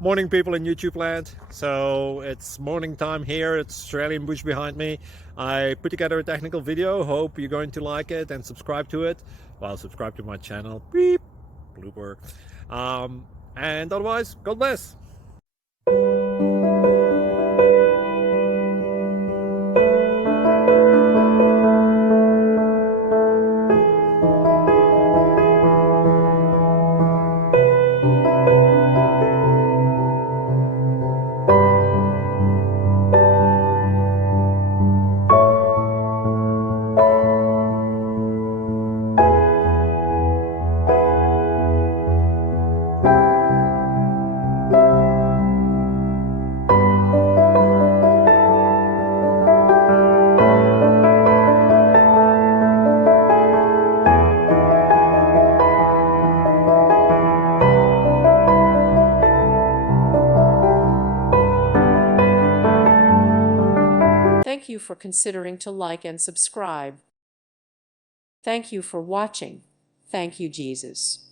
Morning, people in YouTube land. So it's morning time here. It's Australian bush behind me. I put together a technical video. Hope you're going to like it and subscribe to it. Well, subscribe to my channel. Beep, blooper. And otherwise, God bless. Thank you for considering to like and subscribe. Thank you for watching. Thank you, Jesus.